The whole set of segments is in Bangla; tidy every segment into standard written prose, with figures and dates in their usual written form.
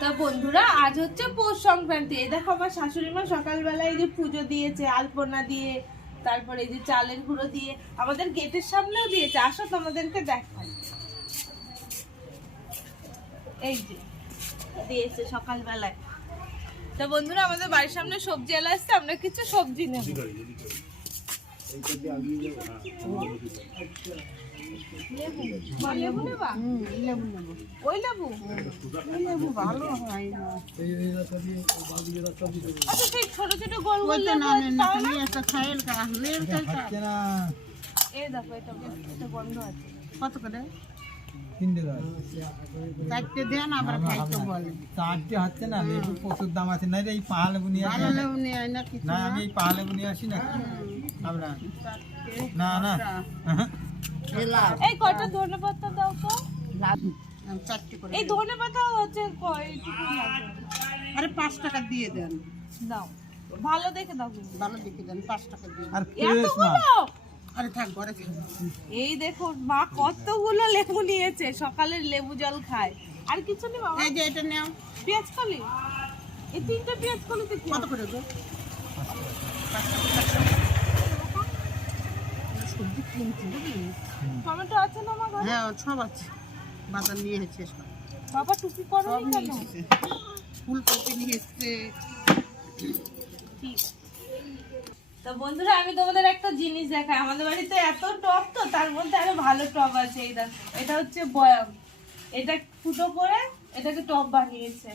তা বন্ধুরা আজ হচ্ছে পৌষ সংক্রান্তি। এই দেখো আমার শাশুড়ি মা সকালবেলা এই যে পুজো দিয়েছে আলপনা দিয়ে, তারপরে এই যে চালের গুঁড়ো দিয়ে আমাদের গেটের সামনেও দিয়েছে। আসো তোমাদেরকে দেখাই, এই যে দিয়েছে সকালবেলায়। তা বন্ধুরা আমাদের বাড়ির সামনে সবজি এলা আসছে, আমরা কিছু সবজি নেব। লেবু নেবা? ওই লেবু ভালো হয়। আচ্ছা সেই ছোট ছোট গোল গোল লেবু একটা খাইল এই দেখো এটা বন্ধ আছে। কত করে? 4টে দেন আবার খাইতে বলে। 4টে হচ্ছে না, লেবু প্রচুর দাম আছে। না এই পাহা লেবু নিয়ে আসি না, আমি এই পাহা লেবু নিয়ে আসি না আমরা। না না এই কয়টা ধনে পাতা দাও তো। 4টে করে। এই ধনে পাতা হচ্ছে কয়টুকু লাগবে? আরে 5 টাকা দিয়ে দেন। দাও ভালো দেখে দাও, ভালো দেখে দেন, 5 টাকা দিয়ে। আর ফ্রেশ মাছ। আরে থাক ঘরে থাক। এই দেখো মা কতগুলো লেবু নিয়েছে, সকালের লেবু জল খায়। আর কিছু নেই বাবা? এই যে এটা নাও, পেঁয়াজ কলি। এই 3টে পেঁয়াজ কলিতে কি কত করে গো? সবজি কিনছি বুঝলি? টমেটো আছে না মা ঘরে? হ্যাঁ সব আছে, বাজার নিয়ে এসেছে সব। বাবা টুপি পরো সব নি নিয়ে কেন? এসেছে, ফুলকপি নিয়ে এসেছে। ঠিক। তো বন্ধুরা আমি তোমাদের একটা জিনিস দেখাই। আমাদের বাড়িতে এত টব, তো তার মধ্যে আরো ভালো টব আছে। এই দেখো, এটা হচ্ছে বয়াম। এটা ফুটো করে এটাকে টব বানিয়েছে।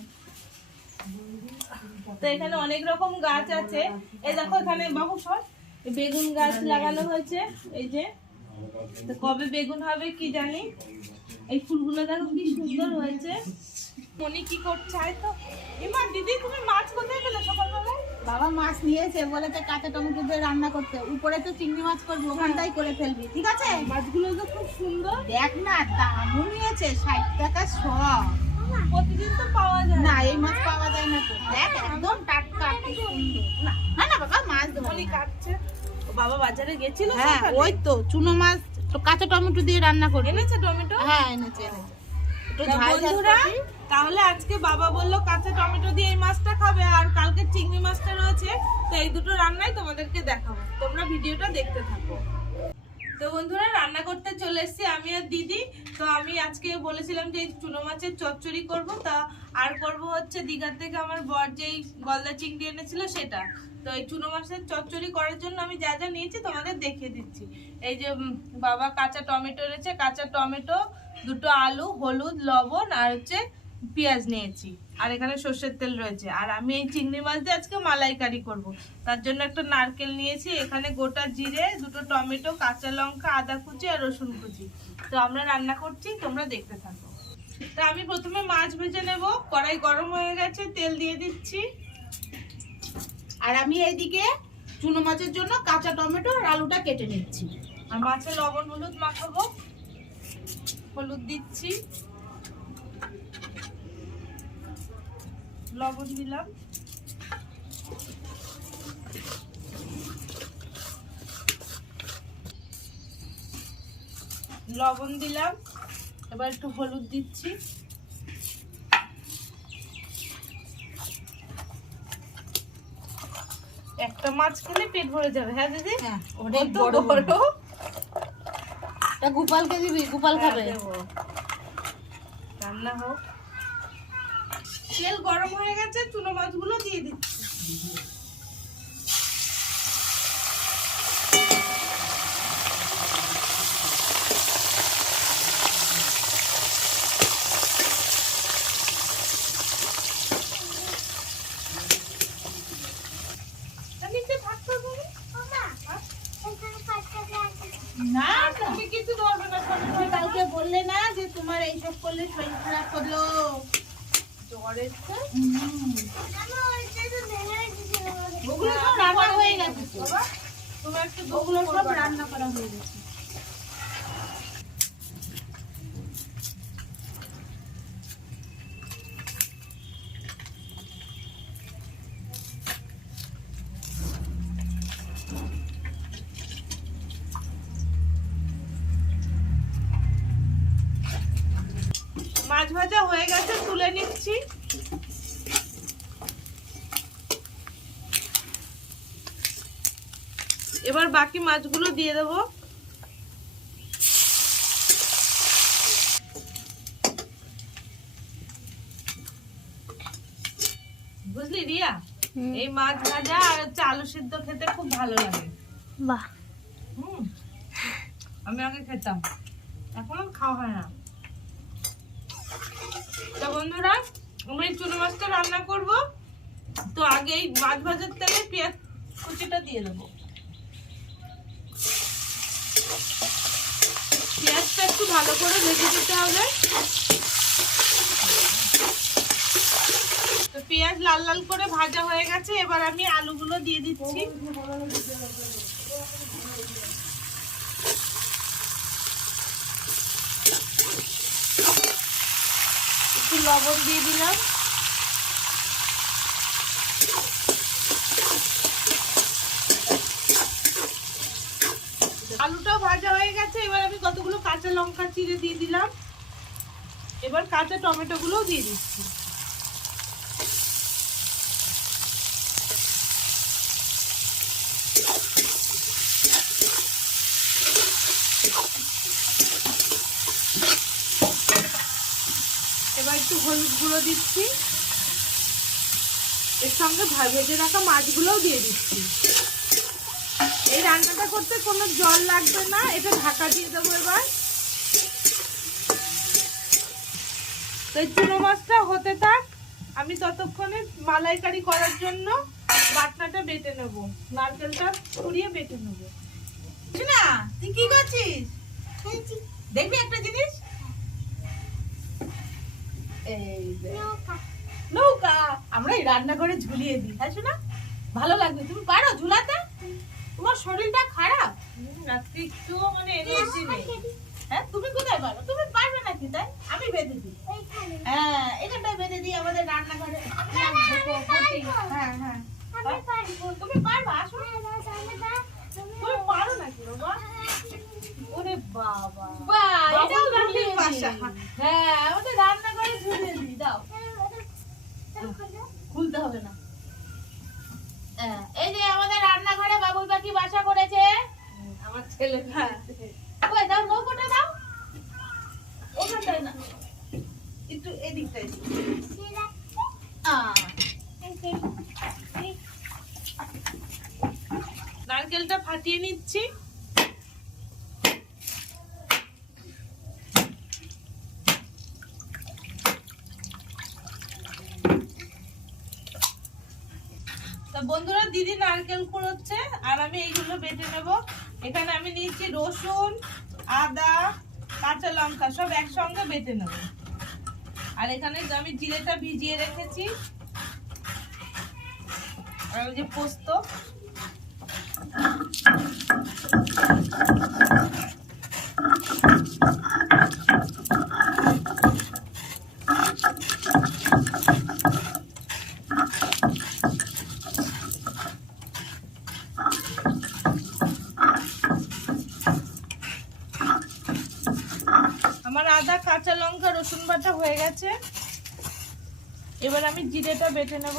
তো এখানে অনেক রকম গাছ আছে। এই দেখো এখানে বাবু সব বেগুন গাছ লাগানো হয়েছে। এই যে তো কবে বেগুন হবে কি জানি। এই ফুলগুলো দেখো কি সুন্দর হয়েছে। মনি কি করছে? তো ইমা দিদি তুমি মাছ কোথায় পেলে সকালবেলা? বাবা মাছ নিয়েছে, বলেছে কাঁচা টমেটো দিয়ে রান্না করতে। উপরে তো চিংড়ি মাছ করবি, ওখানটাই করে ফেলবি, ঠিক আছে? মাছগুলো তো খুব সুন্দর। দেখ না, দামও নিয়েছে 60 টাকা শ। প্রতিদিন তো পাওয়া যায় না, এই মাছ পাওয়া যায় না তো। দেখ একদম টাটকা, কি সুন্দর। না না না বাবা, মাছ দেবো মনি কাটছে। ও বাবা বাজারে গেছিল হ্যাঁ, সকালে? ওই তো চুনো মাছ তো কাঁচা টমেটো দিয়ে রান্না করবি। এনেছে টমেটো? হ্যাঁ এনেছে। একটু তা ঝাল ঝাল বন্ধুরা করবি। তাহলে আজকে বাবা বললো কাঁচা টমেটো দিয়ে এই মাছটা খাবে, আর কালকে চিংড়ি মাছটা রয়েছে। তো এই দুটো রান্নাই তোমাদেরকে দেখাবো, তোমরা ভিডিওটা দেখতে থাকো। তো বন্ধুরা রান্না করতে চলে এসেছি আমি আর দিদি। তো আমি আজকে বলেছিলাম যে চুনো মাছের চচ্চড়ি করব, তা আর করব হচ্ছে দীঘার থেকে আমার বর যেই গলদা চিংড়ি এনেছিল সেটা। তো এই চুনো মাছের চচ্চড়ি করার জন্য আমি যা যা নিয়েছি তোমাদের দেখিয়ে দিচ্ছি। এই যে বাবা কাঁচা টমেটো এনেছে, কাঁচা টমেটো, 2টো আলু, হলুদ, লবণ আর হচ্ছে পেঁয়াজ নিয়েছি, আর এখানে সর্ষের তেল রয়েছে। আর আমি এই চিংড়ি মাছ দিয়ে আজকে মালাইকারি করব। তার জন্য একটা নারকেল নিয়েছি, এখানে গোটা জিরে, 2টো টমেটো, কাঁচা লঙ্কা, আদা কুচি আর রসুন কুচি। তো আমরা রান্না করছি, তোমরা দেখতে থাকো। তা আমি প্রথমে মাছ ভেজে নেব। কড়াই গরম হয়ে গেছে, তেল দিয়ে দিচ্ছি। আর আমি এইদিকে চুনো মাছের জন্য কাঁচা টমেটো আর আলুটা কেটে নিচ্ছি। আর মাছে লবণ হলুদ মাখাবো। হলুদ দিচ্ছি, লবণ দিলাম, লবণ দিলাম। এবার একটু হলুদ দিচ্ছি, একটা মাছ খেলে পেট ভরে যাবে। হ্যাঁ দিদি? হ্যাঁ, অনেক কত বড় বড়। এটা গোপালকে দিবি, গোপাল খাবে। দেবো। রান্না হোক। তেল গরম হয়ে গেছে, চুনো মাছগুলো দিয়ে দিচ্ছি। না তুমি কিছু ধরবে না, তুমি কালকে বললে না যে তোমার এইসব করলে শরীর খারাপ হলো। জ্বর এসছে। ওগুলো সব রান্না হয়ে গেছে তো। তুমি একটু ওগুলো সব রান্না করা হয়ে গেছে। মাছ ভাজা হয়ে গেছে, তুলে নিচ্ছি। এবার বাকি মাছগুলো দিয়ে দেবো। বুঝলি রিয়া, এই মাছ ভাজা আর হচ্ছে আলু সিদ্ধ খেতে খুব ভালো লাগে। বাহ, আমি আগে খেতাম, এখন আর খাওয়া হয় না। তো বন্ধুরা, আমি চুনো মাছটা রান্না করব। তো আগে এই মাছ ভাজার তেলে পেঁয়াজ কুচিটা দিয়ে দেবো। পেঁয়াজটা একটু ভালো করে ভেজে দিতে হবে। তো পেঁয়াজ লাল লাল করে ভাজা হয়ে গেছে, এবার আমি আলুগুলো দিয়ে দিচ্ছি। একটু লবণ দিয়ে দিলাম। আলুটাও ভাজা হয়ে গেছে, এবার আমি কতগুলো কাঁচা লঙ্কা চিড়ে দিয়ে দিলাম। এবার কাঁচা টমেটো গুলোও দিয়ে দিচ্ছি। এবার একটু হলুদ গুঁড়ো দিচ্ছি, এর সঙ্গে ভেজে রাখা মাছগুলোও দিয়ে দিচ্ছি। এই রান্নাটা করতে কোনো জল লাগবে না, এটা ঢাকা দিয়ে দেবো। এবার তো এই চুনো মাছটা হতে থাক, আমি ততক্ষণে মালাইকারি করার জন্য বাটনাটা বেটে নেব, নারকেলটা ছড়িয়ে বেটে নেব। না তুই কি করছিস? দেখবি একটা জিনিস, এই নৌকা আমরা এই রান্না করে ঝুলিয়ে দিই, হ্যাঁ শোনা, ভালো লাগবে। তুমি পারো ঝুলাতে? তোমার শরীরটা খারাপ, একটু মানে এনার্জি নেই। হ্যাঁ তুমি কোথায় পারো? তুমি পারবে নাকি? তাই আমি বেঁধে দিই। হ্যাঁ এখানটায় বেঁধে দিই আমাদের রান্নাঘরে। হ্যাঁ হ্যাঁ তুমি পারবা, আসো। তুমি পারো নাকি বাবা? ওরে বাবা, এটাও রান্নার বাসা। হ্যাঁ আমাদের রান্নাঘরে ঝুলিয়ে দিই, দাও। খুলতে হবে না। এই যে আমাদের রান্নাঘরে বাবুই পাখি বাসা করেছে আমার ছেলে। ওই দাও, নৌকোটা দাও। ওখানটায় না, একটু এদিকটাই। নারকেলটা ফাটিয়ে নিচ্ছি। বন্ধুরা, দিদি নারকেল কুড়োচ্ছে আর আমি এইগুলো বেটে নেব। এখানে আমি নিয়েছি রসুন, আদা, কাঁচা লঙ্কা, সব একসঙ্গে বেটে নেব। আর এখানে আমি জিরেটা ভিজিয়ে রেখেছি, আর ওই যে পোস্ত। আমার আদা, কাঁচা লঙ্কা, রসুন বাটা হয়ে গেছে। এবার আমি জিরেটা বেটে নেব।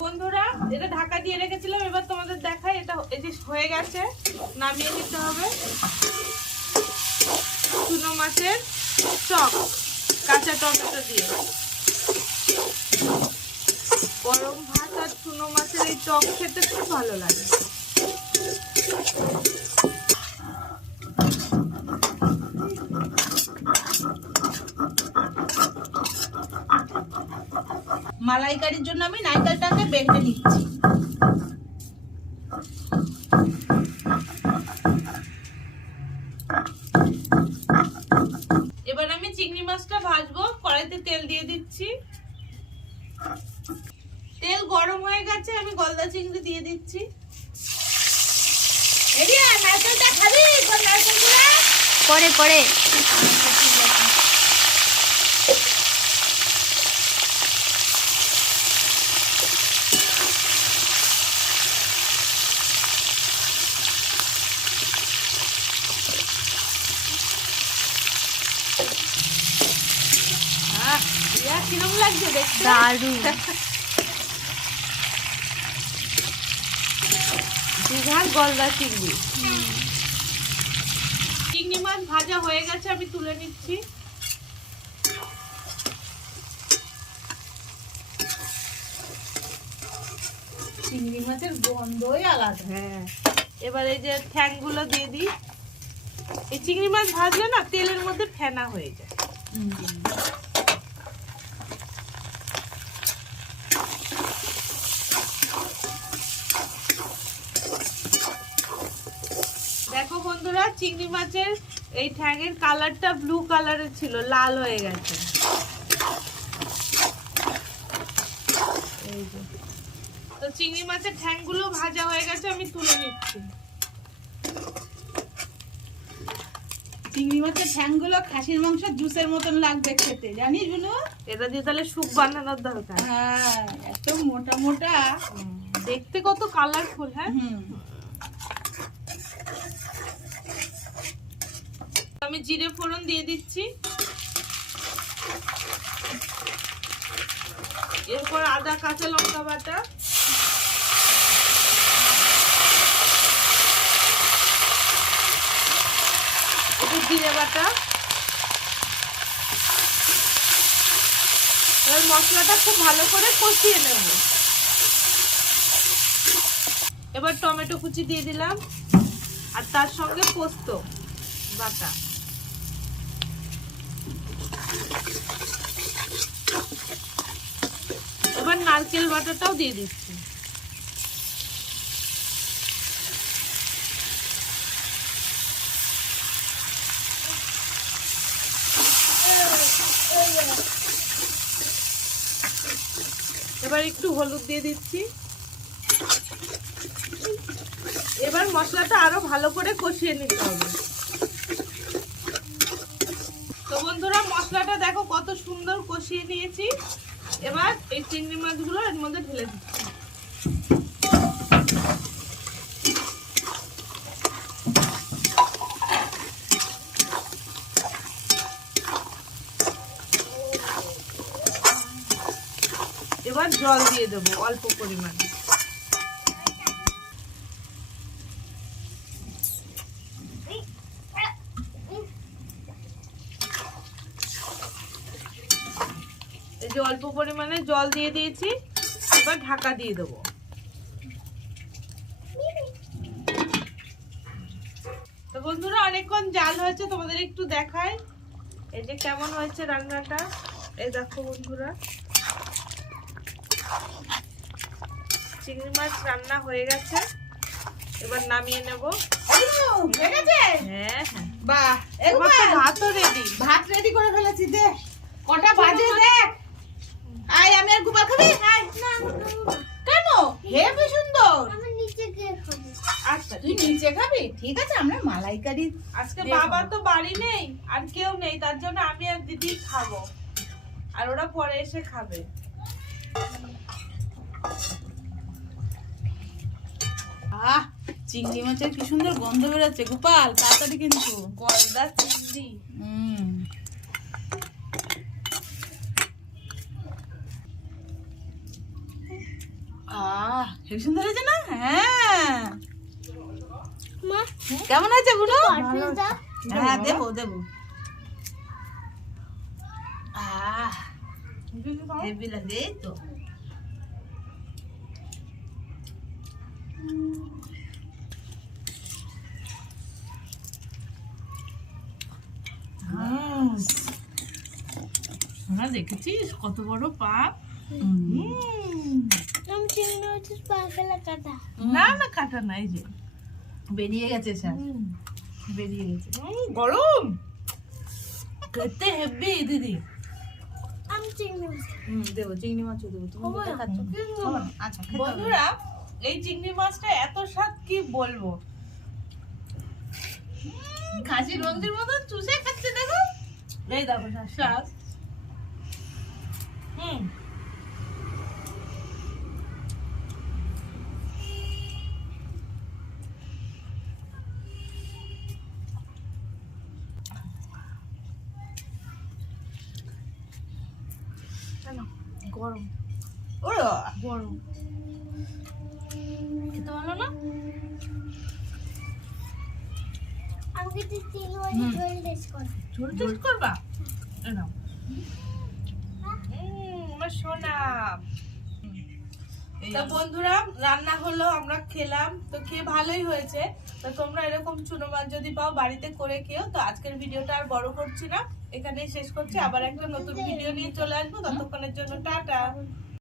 বন্ধুরা, এটা ঢাকা দিয়ে রেখেছিলাম, এবার তোমাদের দেখাই। এটা এই যে হয়ে গেছে, নামিয়ে নিতে হবে। চুনো মাছের টক কাঁচা টমেটো দিয়ে, গরম ভাত আর চুনো মাছের এই টক খেতে খুব ভালো লাগে। মালাইকারির জন্য আমি নারকেলটাকে বেটে নিচ্ছি। এবার আমি চিংড়ি মাছটা ভাজবো। কড়াইতে তেল দিয়ে দিচ্ছি। তেল গরম হয়ে গেছে, আমি গলদা চিংড়ি দিয়ে দিচ্ছি। এরিয়া নারকেলটা খাবি? কোন নারকেলগুলো? পরে পরে রিয়া কিরম লাগছে দেখতে? দারুণ। দীঘার গলদা চিংড়ি। চিংড়ি মাছ ভাজা হয়ে গেছে, আমি তুলে নিচ্ছি। চিংড়ি মাছের গন্ধই আলাদা। হ্যাঁ, এবার এই যে ঠ্যাংগুলো দিয়ে দিই। এই চিংড়ি মাছ ভাজলে না তেলের মধ্যে ফেনা হয়ে যায়। দেখো বন্ধুরা, চিংড়ি মাছের এই ঠ্যাঙের কালারটা ব্লু কালারের ছিল, লাল হয়ে গেছে। এই যে, তো চিংড়ি মাছের ঠ্যাংগুলো ভাজা হয়ে গেছে, আমি তুলে নিচ্ছি। চিংড়ি মাছের ঠ্যাংগুলো খাসির মাংসের জুসের মতন লাগবে খেতে, জানিস বুনু? এটা দিয়ে তাহলে স্যুপ বানানোর দরকার। হ্যাঁ, এত মোটা মোটা। দেখতে কত কালারফুল। হ্যাঁ, আমি জিরে ফোড়ন দিয়ে দিচ্ছি। এরপর আদা কাঁচা লঙ্কা বাটা, একটু জিরে বাটা। এবার মশলাটা খুব ভালো করে কষিয়ে নেব। এবার টমেটো কুচি দিয়ে দিলাম, আর তার সঙ্গে পোস্ত বাটা। এবার নারকেল বাটাটাও দিয়ে দিচ্ছি। এবার একটু হলুদ দিয়ে দিচ্ছি। এবার মশলাটা আরো ভালো করে কষিয়ে নিতে হবে। তো বন্ধুরা, মশলাটা দেখো কত সুন্দর কষিয়ে নিয়েছি। এবার এই চিংড়ি মাছগুলো এর মধ্যে ঢেলে দিচ্ছি। এবার জল দিয়ে দেবো অল্প পরিমাণে। এই যে অল্প পরিমাণে জল দিয়ে দিয়েছি, এবার ঢাকা দিয়ে দেবো। তো বন্ধুরা, অনেকক্ষণ জাল হয়েছে, তোমাদের একটু দেখাই এই যে কেমন হয়েছে রান্নাটা। এই দেখো বন্ধুরা, চিংড়ি মাছ রান্না হয়ে গেছে। এবার নামিয়ে নেব। হয়ে গেছে? হ্যাঁ হ্যাঁ, বাহ, এবার তো ভাতও রেডি। ভাত রেডি করে ফেলেছি। দে, কটা বাজে দেখ। আয়, আমি আর গোপাল খাবি? আয়। কেন? হেবি সুন্দর। আচ্ছা, তুই নিচে খাবি? ঠিক আছে, আমরা মালাইকারি। আজকে বাবা তো বাড়ি নেই, আর কেউ নেই, তার জন্য আমি আর দিদি খাবো, আর ওরা পরে এসে খাবে। আহ, চিংড়ি মাছের কি সুন্দর গন্ধ বেরোচ্ছে। গোপাল, তাড়াতাড়ি কিন্তু। গলদা চিংড়ি। আহ, হেবি সুন্দর হয়েছে না? হ্যাঁ, কেমন আছে বুনো? হ্যাঁ, দেবো দেবো। আহ, হেবি লাগে। এই তো দেখেছিস কত বড় পাপ? না না, কাটা নাই, যে বেরিয়ে গেছে স্যার, বেরিয়ে গেছে। গরম খেতে হেভি দিদি। দেবো, চিংড়ি মাছও দেবো। তুমি যেটা খাচ্ছ। আচ্ছা, খেতে হবে। বন্ধুরা, এই চিংড়ি মাছটা এত স্বাদ কি বলবো। খাসির মাংসের মতন চুষে খাচ্ছে, দেখো। এই দেখো স্বাদ। গরম ওরে গরম খেতে ভালো না? ঝোল টেস্ট করবা? এই নাও। আমার সোনা। তো বন্ধুরা রান্না হলো, আমরা খেলাম, তো খেয়ে ভালোই হয়েছে। তো তোমরা এরকম চুনো মাছ যদি পাও বাড়িতে করে খেও। তো আজকের ভিডিওটা আর বড় করছি না, এখানেই শেষ করছি। আবার একটা নতুন ভিডিও নিয়ে চলে আসবো, ততক্ষণের জন্য টাটা।